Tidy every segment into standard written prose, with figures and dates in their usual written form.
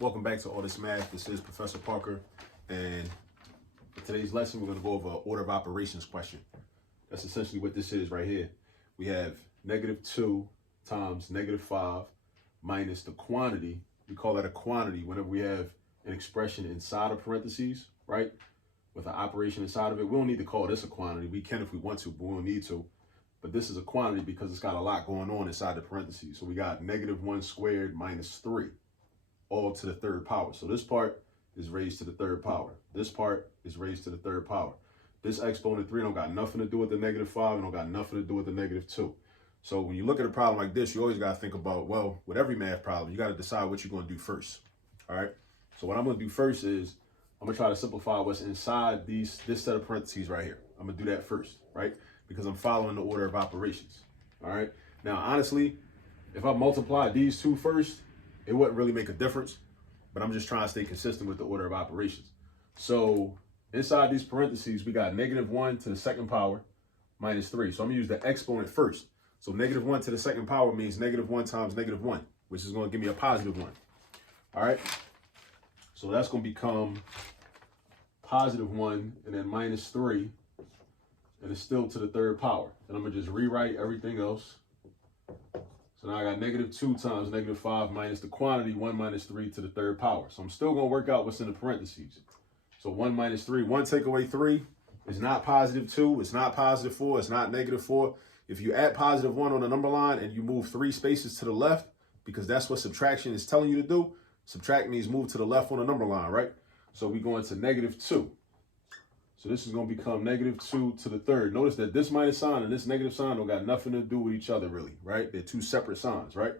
Welcome back to All This Math. This is Professor Parker, and for today's lesson, we're going to go over an order of operations question. That's essentially what this is right here. We have -2 times -5 minus the quantity. We call that a quantity whenever we have an expression inside of parentheses, right? With an operation inside of it. We don't need to call this a quantity. We can if we want to, but we don't need to. But this is a quantity because it's got a lot going on inside the parentheses. So we got -1 squared minus 3, all to the third power. So this part is raised to the third power. This part is raised to the third power. This exponent 3 don't got nothing to do with the -5 and don't got nothing to do with the -2. So when you look at a problem like this, you always got to think about, well, with every math problem, you got to decide what you're going to do first. All right. So what I'm going to do first is I'm going to try to simplify what's inside this set of parentheses right here. I'm going to do that first, right? Because I'm following the order of operations. All right. Now, honestly, if I multiply these two first, it wouldn't really make a difference, but I'm just trying to stay consistent with the order of operations. So inside these parentheses, we got -1 to the second power minus 3. So I'm gonna use the exponent first. So -1 to the second power means -1 times -1, which is gonna give me a +1. All right. So that's gonna become +1 and then -3. And it's still to the third power. And I'm gonna just rewrite everything else. So now I got -2 times -5 minus the quantity 1 minus 3 to the third power. So I'm still gonna work out what's in the parentheses. So 1 minus 3, 1 take away 3 is not +2, it's not +4, it's not -4. If you add +1 on the number line and you move 3 spaces to the left, because that's what subtraction is telling you to do, subtract means move to the left on the number line, right? So we go into -2. So this is going to become -2 to the third. Notice that this minus sign and this negative sign don't got nothing to do with each other, really, right? They're two separate signs, right?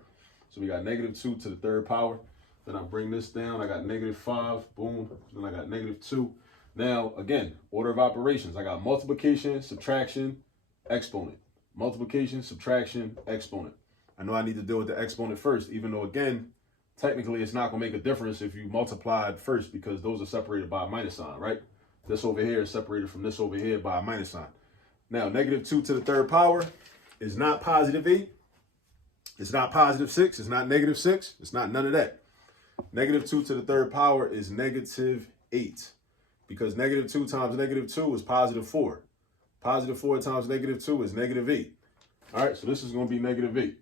So we got -2 to the third power. Then I bring this down. I got -5, boom. Then I got -2. Now, again, order of operations. I got multiplication, subtraction, exponent. Multiplication, subtraction, exponent. I know I need to deal with the exponent first, even though, again, technically it's not going to make a difference if you multiply it first because those are separated by a minus sign, right? This over here is separated from this over here by a minus sign. Now, -2 to the third power is not +8. It's not +6. It's not -6. It's not none of that. -2 to the third power is -8 because -2 times -2 is +4. +4 times -2 is -8. All right, so this is going to be -8.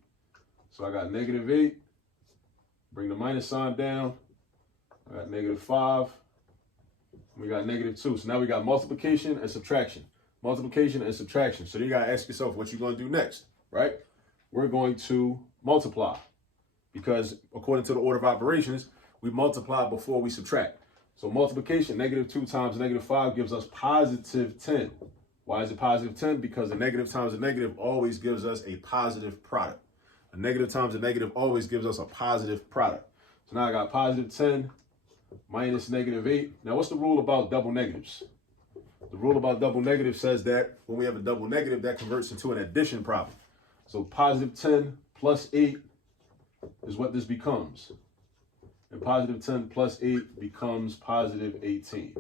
So I got -8. Bring the minus sign down. I got -5. We got -2. So now we got multiplication and subtraction. Multiplication and subtraction. So then you got to ask yourself what you're going to do next, right? We're going to multiply because according to the order of operations, we multiply before we subtract. So multiplication, -2 times -5 gives us +10. Why is it +10? Because a negative times a negative always gives us a positive product. A negative times a negative always gives us a positive product. So now I got +10 minus -8. Now, what's the rule about double negatives? The rule about double negative says that when we have a double negative, that converts into an addition problem. So +10 plus 8 is what this becomes. And +10 plus 8 becomes +18.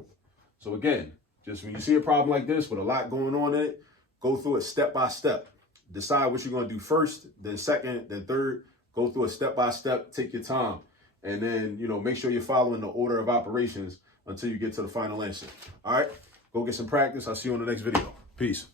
So again, just when you see a problem like this with a lot going on in it, go through it step by step. Decide what you're going to do first, then second, then third. Go through it step by step. Take your time. And then, make sure you're following the order of operations until you get to the final answer. All right, go get some practice. I'll see you on the next video. Peace.